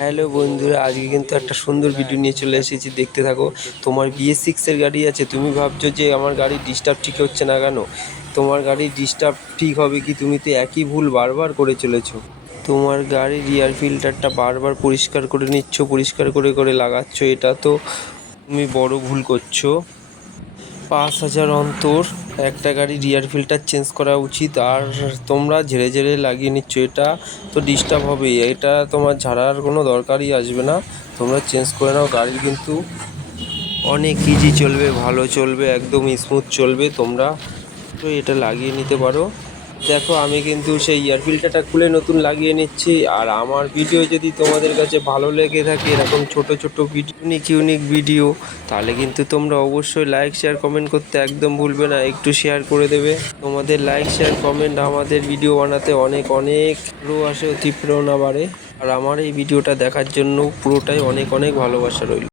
Hello বন্ধুরা, আজকে কিন্তু একটা সুন্দর ভিডিও নিয়ে চলে এসেছি, দেখতে থাকো। তোমার BS6-এর গাড়ি আছে, তুমি ভাবছো যে আমার গাড়ির ডিস্টার্ব ঠিক হচ্ছে না কেন? তোমার গাড়ির ডিস্টার্ব ঠিক হবে কি? তুমি তো একই ভুল বারবার করে চলেছো। তোমার গাড়ির রিয়ার ফিল্টারটা বারবার পরিষ্কার করে নিচ্ছ, পরিষ্কার করে করে লাগাচ্ছ, এটা তো তুমি বড় ভুল করছো। 5,000 অন্তর একটা গাড়ি রিয়ার ফিল্টার চেঞ্জ করা উচিত, আর তোমরা ঝেড়ে ঝেড়ে লাগিয়ে নিচ্ছ, এটা তো ডিস্টার্ব হবেই। এটা তোমার ঝাড়ার কোনো দরকারই আসবে না, তোমরা চেঞ্জ করে নাও। গাড়ি কিন্তু অনেক ইজি চলবে, ভালো চলবে, একদম স্মুথ চলবে। তোমরা তো এটা লাগিয়ে নিতে পারো। দেখো, আমি কিন্তু সেই এয়ার ফিল্টারটা খুলে নতুন লাগিয়ে নিচ্ছি। আর আমার ভিডিও যদি তোমাদের কাছে ভালো লেগে থাকে, এরকম ছোট ছোট ভিডিও, ইউনিক ইউনিক ভিডিও, তাহলে কিন্তু তোমরা অবশ্যই লাইক শেয়ার কমেন্ট করতে একদম ভুলবে না। একটু শেয়ার করে দেবে। তোমাদের লাইক শেয়ার কমেন্ট আমাদের ভিডিও বানাতে অনেক অনেক আসে, অতি প্রেরণা বাড়ে। আর আমার এই ভিডিওটা দেখার জন্য পুরোটাই অনেক অনেক ভালোবাসা রইল।